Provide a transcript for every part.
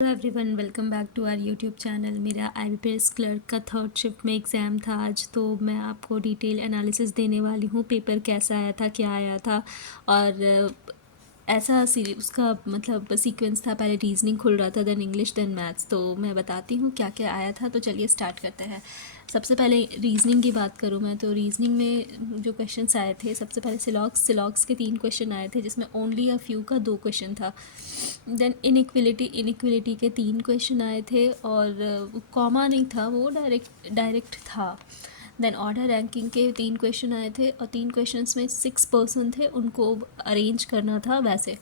Hello everyone, welcome back to our YouTube channel. मेरा IBPS clerk का third shift में exam था आज, तो मैं आपको डिटेल एनालिसिस देने वाली हूँ। पेपर कैसा आया था, क्या आया था, और ऐसा उसका मतलब सीक्वेंस था। पहले रीजनिंग खुल रहा था, देन इंग्लिश, देन मैथ्स। तो मैं बताती हूँ क्या क्या आया था। तो चलिए स्टार्ट करते हैं। सबसे पहले रीजनिंग की बात करूँ मैं, तो रीजनिंग में जो क्वेश्चंस आए थे, सबसे पहले सिलॉक्स के 3 क्वेश्चन आए थे, जिसमें ओनली अ फ्यू का 2 क्वेश्चन था। देन इनइक्वलिटी के 3 क्वेश्चन आए थे, और कॉमा नहीं था, वो डायरेक्ट था। देन ऑर्डर रैंकिंग के 3 क्वेश्चन आए थे, और 3 क्वेश्चंस में 6 पर्सन थे, उनको अरेंज करना था वैसे।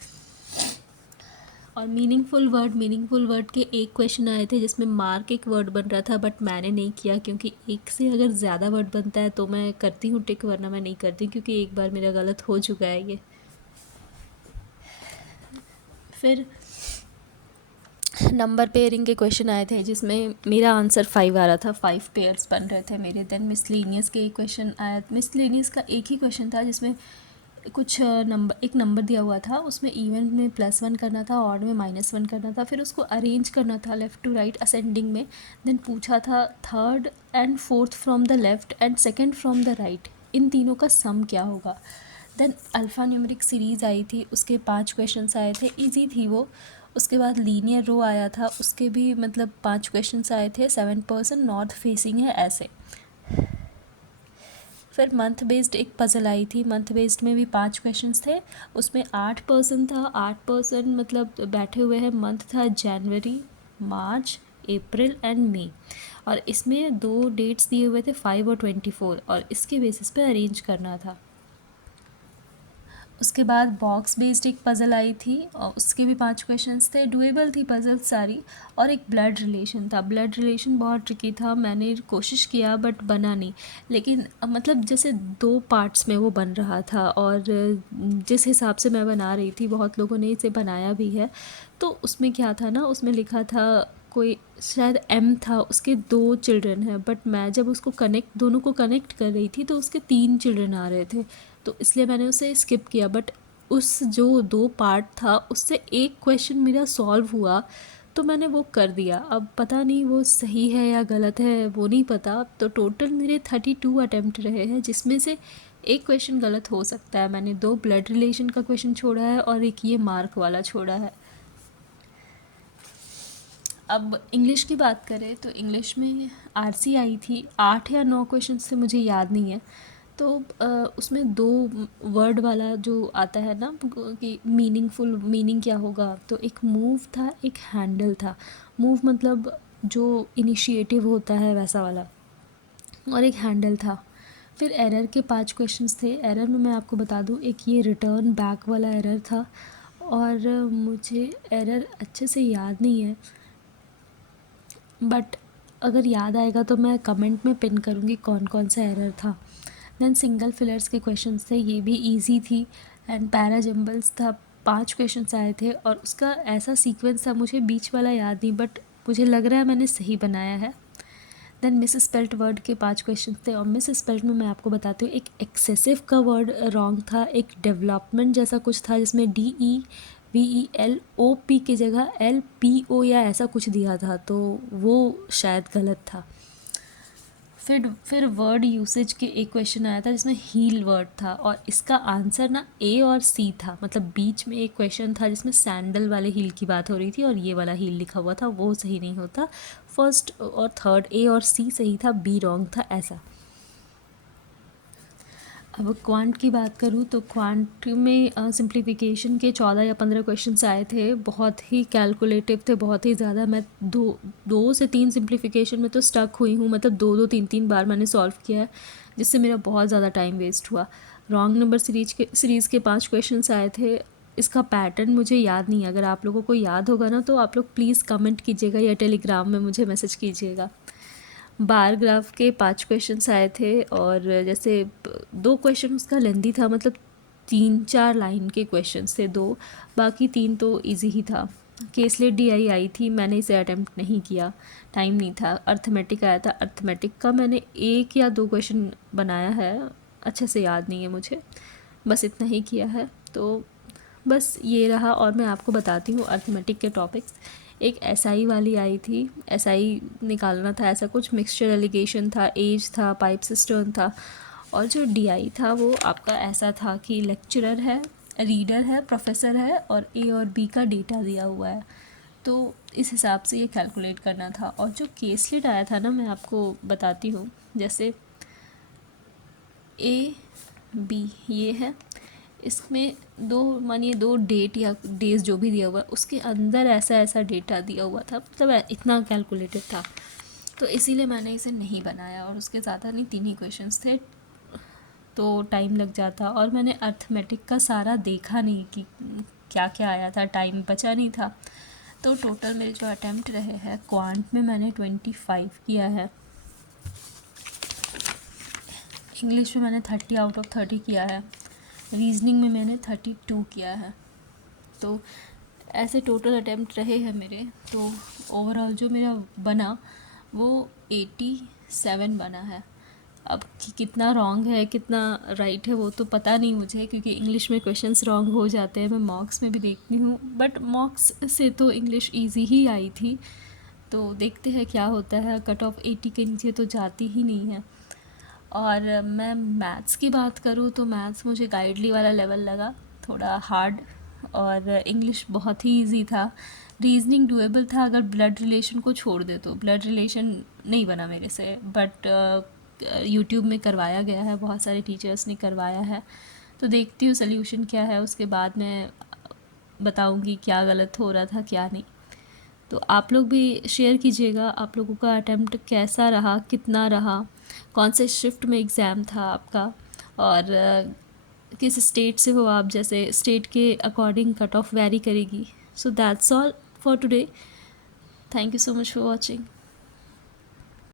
और मीनिंगफुल वर्ड के 1 क्वेश्चन आए थे, जिसमें मार्क एक वर्ड बन रहा था, बट मैंने नहीं किया, क्योंकि एक से अगर ज़्यादा वर्ड बनता है तो मैं करती हूँ टिक, वरना मैं नहीं करती, क्योंकि एक बार मेरा गलत हो चुका है ये। फिर नंबर पेयरिंग के क्वेश्चन आए थे, जिसमें मेरा आंसर 5 आ रहा था, 5 पेयर्स बन रहे थे मेरे। देन मिसलेनियस के एक क्वेश्चन आया। मिसलेनियस का एक ही क्वेश्चन था, जिसमें कुछ एक नंबर दिया हुआ था, उसमें इवन में +1 करना था, ऑड में -1 करना था, फिर उसको अरेंज करना था लेफ़्ट टू राइट असेंडिंग में। देन पूछा था third and fourth from the left and second from the right, इन तीनों का सम क्या होगा। देन अल्फ़ा न्यूमेरिक सीरीज़ आई थी, उसके 5 क्वेश्चंस आए थे, इजी थी वो। उसके बाद लीनियर रो आया था, उसके भी मतलब 5 क्वेश्चंस आए थे। 7% नॉर्थ फेसिंग है ऐसे। फिर मंथ बेस्ड एक पज़ल आई थी, मंथ बेस्ड में भी 5 क्वेश्चंस थे, उसमें 8% था। 8% मतलब बैठे हुए हैं, मंथ था जनवरी, मार्च, अप्रैल एंड मई, और इसमें 2 डेट्स दिए हुए थे, 5 और 24, और इसके बेसिस पे अरेंज करना था। उसके बाद बॉक्स बेस्ड एक पज़ल आई थी, और उसके भी 5 क्वेश्चंस थे। डुएबल थी पज़ल सारी। और एक ब्लड रिलेशन था। ब्लड रिलेशन बहुत ट्रिकी था, मैंने कोशिश किया बट बना नहीं। लेकिन मतलब जैसे 2 पार्ट्स में वो बन रहा था, और जिस हिसाब से मैं बना रही थी, बहुत लोगों ने इसे बनाया भी है। तो उसमें क्या था ना, उसमें लिखा था कोई शायद M था, उसके 2 चिल्ड्रन हैं, बट मैं जब उसको दोनों को कनेक्ट कर रही थी, तो उसके 3 चिल्ड्रन आ रहे थे, तो इसलिए मैंने उसे स्किप किया। बट उस जो 2 पार्ट था, उससे एक क्वेश्चन मेरा सॉल्व हुआ, तो मैंने वो कर दिया। अब पता नहीं वो सही है या गलत है, वो नहीं पता। तो टोटल मेरे 32 अटैम्प्ट रहे हैं, जिसमें से एक क्वेश्चन गलत हो सकता है। मैंने 2 ब्लड रिलेशन का क्वेश्चन छोड़ा है, और एक ये मार्क वाला छोड़ा है। अब इंग्लिश की बात करें, तो इंग्लिश में RC आई थी। 8 या 9 क्वेश्चन से मुझे याद नहीं है। तो उसमें 2 वर्ड वाला जो आता है ना, कि मीनिंग क्या होगा, तो एक मूव था, एक हैंडल था। मूव मतलब जो इनिशिएटिव होता है वैसा वाला, और एक हैंडल था। फिर एरर के 5 क्वेश्चंस थे। एरर में मैं आपको बता दूं, एक ये रिटर्न बैक वाला एरर था, और मुझे एरर अच्छे से याद नहीं है, बट अगर याद आएगा तो मैं कमेंट में पिन करूँगी कौन कौन सा एरर था। देन सिंगल फिलर्स के क्वेश्चंस थे, ये भी इजी थी। एंड पैरा जम्बल्स था, 5 क्वेश्चंस आए थे, और उसका ऐसा सीक्वेंस था, मुझे बीच वाला याद नहीं, बट मुझे लग रहा है मैंने सही बनाया है। देन मिस स्पेल्ट वर्ड के 5 क्वेश्चन थे, और मिस स्पेल्ट में मैं आपको बताती हूँ, एक एक्सेसिव का वर्ड रॉन्ग था, एक डेवलपमेंट जैसा कुछ था, जिसमें DEVELOP की जगह LPO या ऐसा कुछ दिया था, तो वो शायद गलत था। फिर वर्ड यूसेज के एक क्वेश्चन आया था, जिसमें हील वर्ड था, और इसका आंसर ना A और C था। मतलब बीच में एक क्वेश्चन था, जिसमें सैंडल वाले हील की बात हो रही थी, और ये वाला हील लिखा हुआ था, वो सही नहीं होता। फर्स्ट और थर्ड A और C सही था, B रॉन्ग था, ऐसा। अब क्वांट की बात करूँ, तो क्वांट में सिंप्लीफिकेशन के 14 या 15 क्वेश्चंस आए थे, बहुत ही कैलकुलेटिव थे, बहुत ही ज़्यादा। मैं दो से 3 सिंप्लीफिकेशन में तो स्टक हुई हूँ, मतलब 2-2 3-3 बार मैंने सॉल्व किया है, जिससे मेरा बहुत ज़्यादा टाइम वेस्ट हुआ। रॉन्ग नंबर सीरीज़ के 5 क्वेश्चंस आए थे। इसका पैटर्न मुझे याद नहीं है, अगर आप लोगों को याद होगा ना, तो आप लोग प्लीज़ कमेंट कीजिएगा या टेलीग्राम में मुझे मैसेज कीजिएगा। बार ग्राफ के 5 क्वेश्चंस आए थे, और जैसे 2 क्वेश्चन उसका लेंदी था, मतलब 3-4 लाइन के क्वेश्चंस थे 2, बाकी 3 तो इजी ही था। केसलेट DI आई थी, मैंने इसे अटेम्प्ट नहीं किया, टाइम नहीं था। अर्थमेटिक आया था, अर्थमेटिक का मैंने 1 या 2 क्वेश्चन बनाया है, अच्छे से याद नहीं है मुझे, बस इतना ही किया है। तो बस ये रहा। और मैं आपको बताती हूँ अर्थमेटिक के टॉपिक्स। एक एसआई वाली आई थी, एसआई निकालना था, ऐसा कुछ मिक्सचर एलिगेशन था, एज था, पाइप सिस्टर्न था। और जो डीआई था वो आपका ऐसा था कि लेक्चरर है, रीडर है, प्रोफेसर है और ए और बी का डेटा दिया हुआ है, तो इस हिसाब से ये कैलकुलेट करना था। और जो केसलेट आया था ना, मैं आपको बताती हूँ, जैसे ए बी ये है, इसमें दो मानिए दो डेट या डेज जो भी दिया हुआ है उसके अंदर ऐसा ऐसा डेटा दिया हुआ था, मतलब इतना कैलकुलेटेड था, तो इसीलिए मैंने इसे नहीं बनाया। और उसके ज़्यादा नहीं, 3 ही क्वेश्चंस थे तो टाइम लग जाता, और मैंने अर्थमेटिक का सारा देखा नहीं कि क्या क्या आया था, टाइम बचा नहीं था। तो टोटल मेरे जो अटैम्प्ट रहे हैं, क्वांट में मैंने 25 किया है, इंग्लिश में मैंने 30 आउट ऑफ 30 किया है, रीजनिंग में मैंने 32 किया है। तो ऐसे टोटल अटैम्प्ट रहे हैं मेरे। तो ओवरऑल जो मेरा बना वो 87 बना है। अब कितना रॉन्ग है कितना राइट है वो तो पता नहीं मुझे, क्योंकि इंग्लिश में क्वेश्चंस रॉन्ग हो जाते हैं, मैं मॉक्स में भी देखती हूँ, बट मॉक्स से तो इंग्लिश इजी ही आई थी। तो देखते हैं क्या होता है, कट ऑफ 80 के नीचे तो जाती ही नहीं है। और मैं मैथ्स की बात करूँ तो मैथ्स मुझे गाइडली वाला लेवल लगा, थोड़ा हार्ड, और इंग्लिश बहुत ही इजी था। रीजनिंग डुएबल था अगर ब्लड रिलेशन को छोड़ दे तो, ब्लड रिलेशन नहीं बना मेरे से, बट यूट्यूब में करवाया गया है, बहुत सारे टीचर्स ने करवाया है, तो देखती हूँ सल्यूशन क्या है, उसके बाद मैं बताऊँगी क्या गलत हो रहा था क्या नहीं। तो आप लोग भी शेयर कीजिएगा आप लोगों का अटेम्प्ट कैसा रहा, कितना रहा, कौन से शिफ्ट में एग्ज़ाम था आपका, और किस स्टेट से हो आप, जैसे स्टेट के अकॉर्डिंग कट ऑफ वेरी करेगी। So that's all for today. Thank you so much for watching.